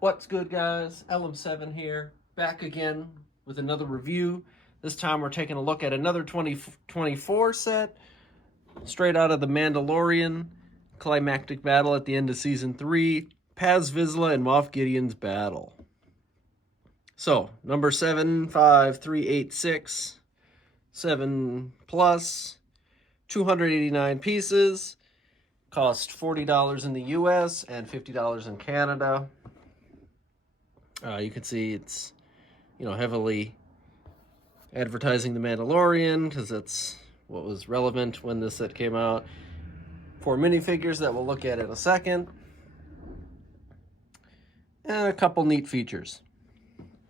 What's good, guys? LM7 here, back again with another review. This time we're taking a look at another 2024 set, straight out of the Mandalorian climactic battle at the end of Season 3, Paz Vizsla and Moff Gideon's battle. So, number 75386, 7 plus, 289 pieces, cost $40 in the US and $50 in Canada. You can see it's, heavily advertising the Mandalorian because that's what was relevant when this set came out. 4 minifigures that we'll look at in a second. And a couple neat features.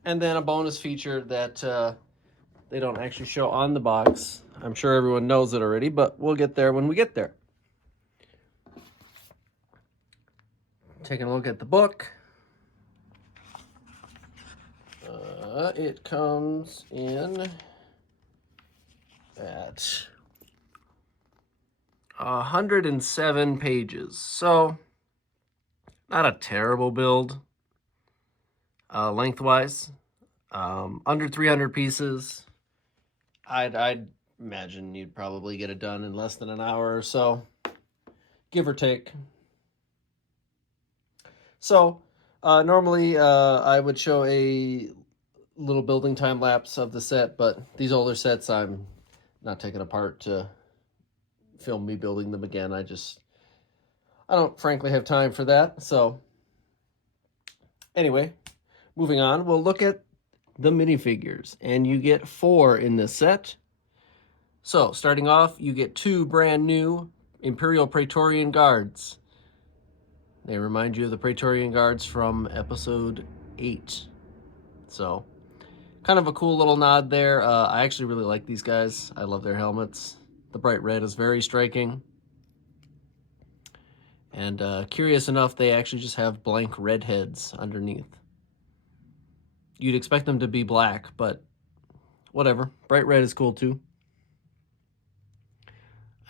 And then a bonus feature that they don't actually show on the box. I'm sure everyone knows it already, but we'll get there when we get there. Taking a look at the book. It comes in at 107 pages. So, not a terrible build lengthwise. Under 300 pieces. I'd imagine you'd probably get it done in less than an hour or so, give or take. So, normally I would show a little building time lapse of the set, but these older sets I'm not taking apart to film me building them again. I don't frankly have time for that. So anyway, moving on, we'll look at the minifigures, and you get 4 in this set. So starting off, you get 2 brand new Imperial Praetorian Guards. They remind you of the Praetorian Guards from episode 8. So kind of a cool little nod there. I actually really like these guys. I love their helmets. The bright red is very striking. And curious enough, they actually just have blank red heads underneath. You'd expect them to be black, but whatever. Bright red is cool too.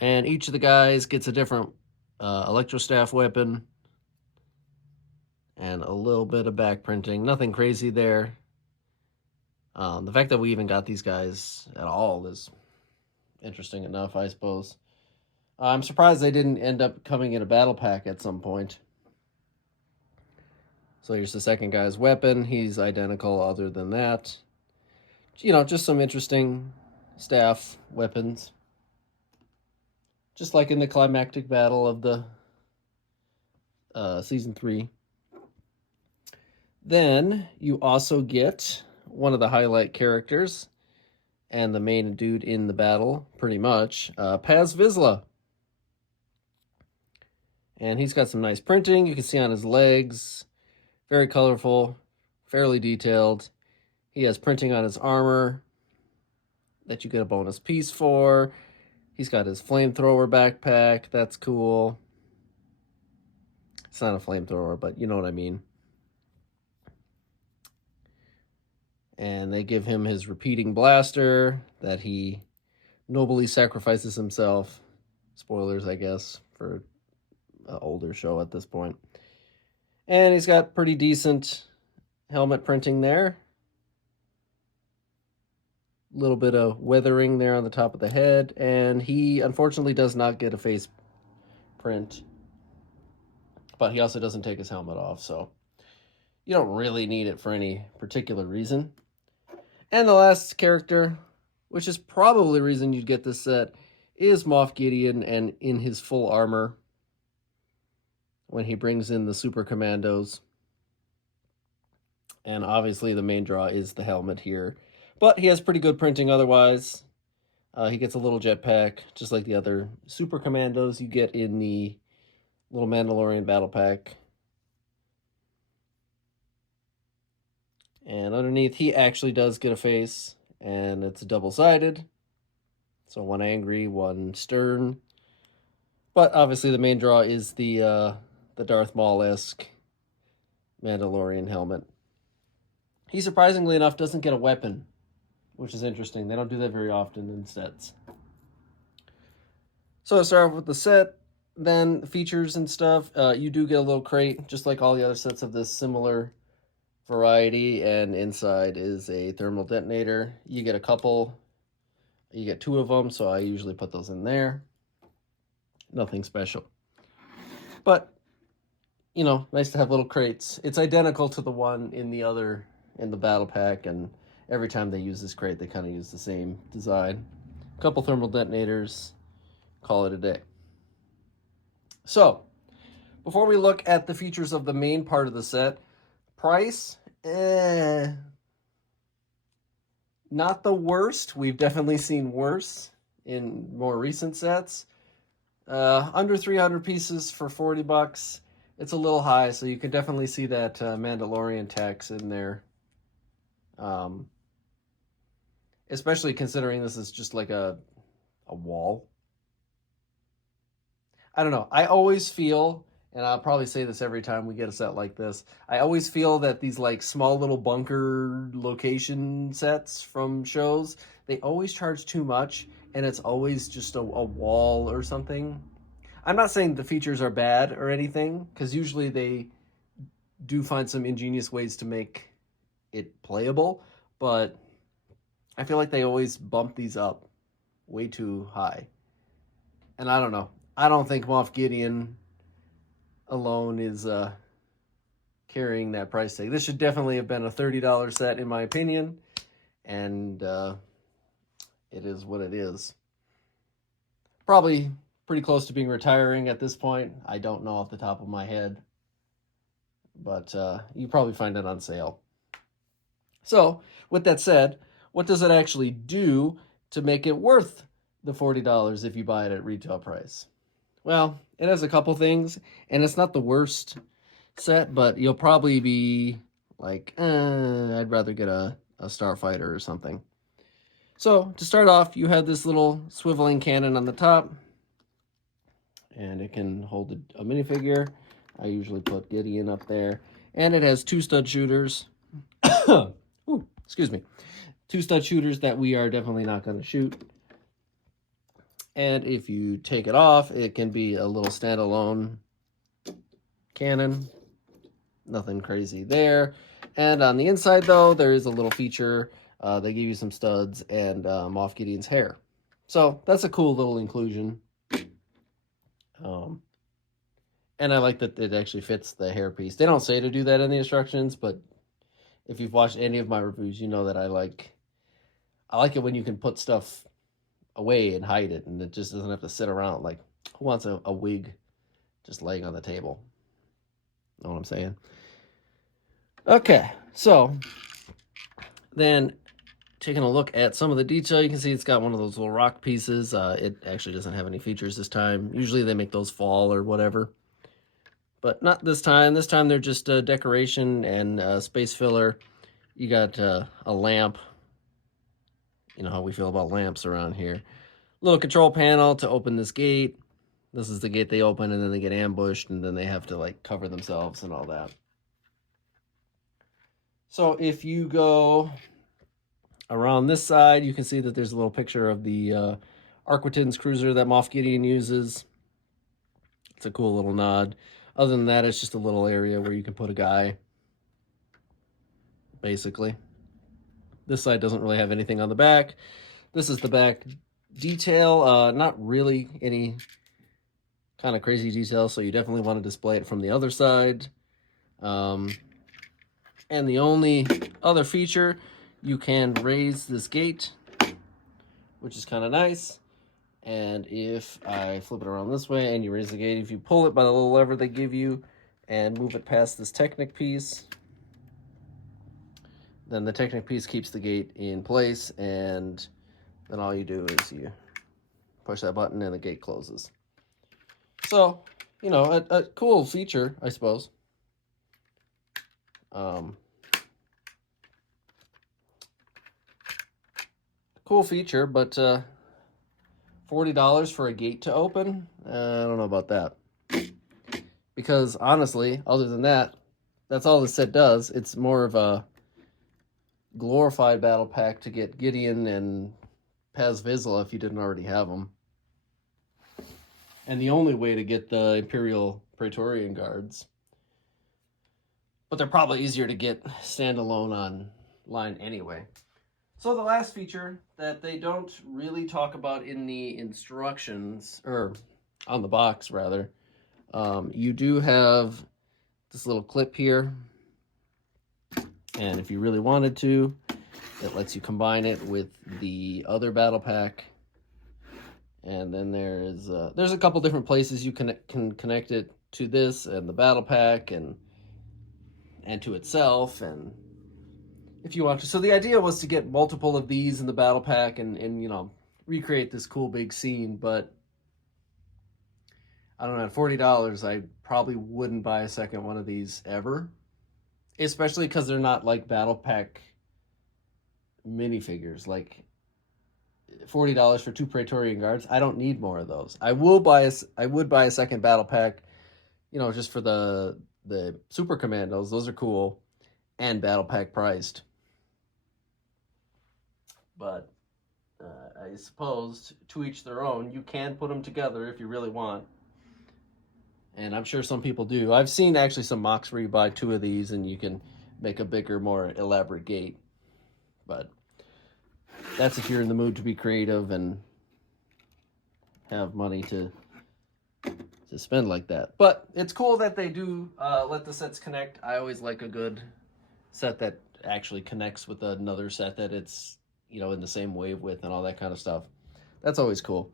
And each of the guys gets a different electrostaff weapon and a little bit of back printing. Nothing crazy there. The fact that we even got these guys at all is interesting enough, I suppose. I'm surprised they didn't end up coming in a battle pack at some point. So here's the second guy's weapon. He's identical other than that. Just some interesting staff weapons. Just like in the climactic battle of the Season 3. Then you also get one of the highlight characters and the main dude in the battle, pretty much, Paz Vizsla. And he's got some nice printing. You can see on his legs. Very colorful, fairly detailed. He has printing on his armor that you get a bonus piece for. He's got his flamethrower backpack. That's cool. It's not a flamethrower, but you know what I mean. And they give him his repeating blaster that he nobly sacrifices himself. Spoilers, I guess, for an older show at this point. And he's got pretty decent helmet printing there. A little bit of weathering there on the top of the head. And he, unfortunately, does not get a face print. But he also doesn't take his helmet off, so you don't really need it for any particular reason. And the last character, which is probably the reason you'd get this set, is Moff Gideon and in his full armor when he brings in the Super Commandos. And obviously the main draw is the helmet here. But he has pretty good printing otherwise. He gets a little jetpack, just like the other Super Commandos you get in the little Mandalorian battle pack. And underneath, he actually does get a face, and it's double-sided. So one angry, one stern. But obviously the main draw is the Darth Maul-esque Mandalorian helmet. He, surprisingly enough, doesn't get a weapon, which is interesting. They don't do that very often in sets. So to start off with the set, then features and stuff, you do get a little crate, just like all the other sets of this similar variety, and inside is a thermal detonator. You get a couple, you get 2 of them, so I usually put those in there. Nothing special. But, you know, nice to have little crates. It's identical to the one in the battle pack, and every time they use this crate, they kind of use the same design. A couple thermal detonators, call it a day. So, before we look at the features of the main part of the set, price, not the worst. We've definitely seen worse in more recent sets. Under 300 pieces for $40. It's a little high, so you can definitely see that Mandalorian tax in there. Especially considering this is just like a wall. I don't know. I always feel, and I'll probably say this every time we get a set like this, I always feel that these like small little bunker location sets from shows, they always charge too much, and it's always just a wall or something. I'm not saying the features are bad or anything, because usually they do find some ingenious ways to make it playable, but I feel like they always bump these up way too high. And I don't know. I don't think Moff Gideon alone is carrying that price tag. This should definitely have been a $30 set in my opinion, and it is what it is. Probably pretty close to being retiring at this point. I don't know off the top of my head, but you probably find it on sale. So, with that said, what does it actually do to make it worth the $40 if you buy it at retail price? Well, it has a couple things, and it's not the worst set, but you'll probably be like, I'd rather get a starfighter or something. So, to start off, you have this little swiveling cannon on the top, and it can hold a minifigure. I usually put Gideon up there. And it has 2 stud shooters. Ooh, excuse me. 2 stud shooters that we are definitely not going to shoot. And if you take it off, it can be a little standalone cannon. Nothing crazy there. And on the inside, though, there is a little feature. They give you some studs and Moff Gideon's hair. So that's a cool little inclusion. And I like that it actually fits the hair piece. They don't say to do that in the instructions, but if you've watched any of my reviews, you know that I like it when you can put stuff away and hide it, and it just doesn't have to sit around. Like, who wants a wig just laying on the table? Know what I'm saying? Okay, so then taking a look at some of the detail, you can see it's got one of those little rock pieces. It actually doesn't have any features this time. Usually they make those fall or whatever, but not this time. This time they're just decoration and space filler. You got a lamp. You know how we feel about lamps around here. Little control panel to open this gate. This is the gate they open, and then they get ambushed, and then they have to like cover themselves and all that. So if you go around this side, you can see that there's a little picture of the Arquitins cruiser that Moff Gideon uses. It's a cool little nod. Other than that, it's just a little area where you can put a guy, basically. This side doesn't really have anything on the back. This is the back detail. Not really any kind of crazy detail, so you definitely want to display it from the other side. And the only other feature, you can raise this gate, which is kind of nice. And if I flip it around this way and you raise the gate, if you pull it by the little lever they give you and move it past this Technic piece, then the Technic piece keeps the gate in place, and then all you do is you push that button and the gate closes. So, you know, a cool feature, I suppose. Cool feature, but $40 for a gate to open? I don't know about that. Because honestly, other than that, that's all the set does. It's more of a glorified battle pack to get Gideon and Paz Vizsla if you didn't already have them. And the only way to get the Imperial Praetorian Guards. but they're probably easier to get standalone online anyway. So the last feature that they don't really talk about in the instructions, or on the box rather, you do have this little clip here, and if you really wanted to, it lets you combine it with the other battle pack. And then there's a couple different places you can connect it to this and the battle pack and to itself, and if you want to. So the idea was to get multiple of these in the battle pack and you know, recreate this cool big scene, but I don't know, at $40, I probably wouldn't buy a second one of these ever, especially because they're not like battle pack minifigures. Like $40 for 2 Praetorian Guards, I don't need more of those. I would buy a second battle pack, you know, just for the Super Commandos. Those are cool and battle pack priced. But I suppose to each their own. You can put them together if you really want, and I'm sure some people do. I've seen actually some mocks where you buy 2 of these and you can make a bigger, more elaborate gate. But that's if you're in the mood to be creative and have money to spend like that. But it's cool that they do let the sets connect. I always like a good set that actually connects with another set that it's, you know, in the same wave with and all that kind of stuff. That's always cool.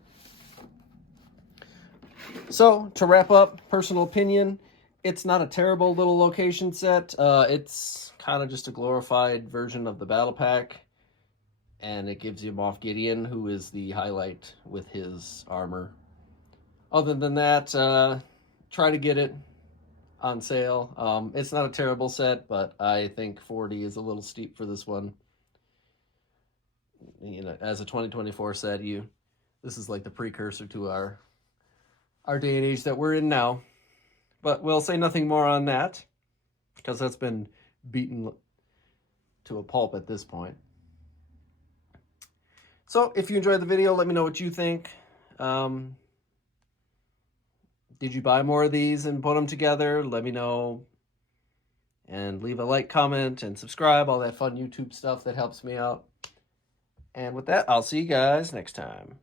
So to wrap up, personal opinion, it's not a terrible little location set. It's kind of just a glorified version of the battle pack, and it gives you Moff Gideon, who is the highlight with his armor. Other than that, try to get it on sale. It's not a terrible set, but I think 40 is a little steep for this one. You know, as a 2024 set, this is like the precursor to our day and age that we're in now. But we'll say nothing more on that, because that's been beaten to a pulp at this point. So if you enjoyed the video, let me know what you think. Did you buy more of these and put them together? Let me know. And leave a like, comment, and subscribe. All that fun YouTube stuff that helps me out. And with that, I'll see you guys next time.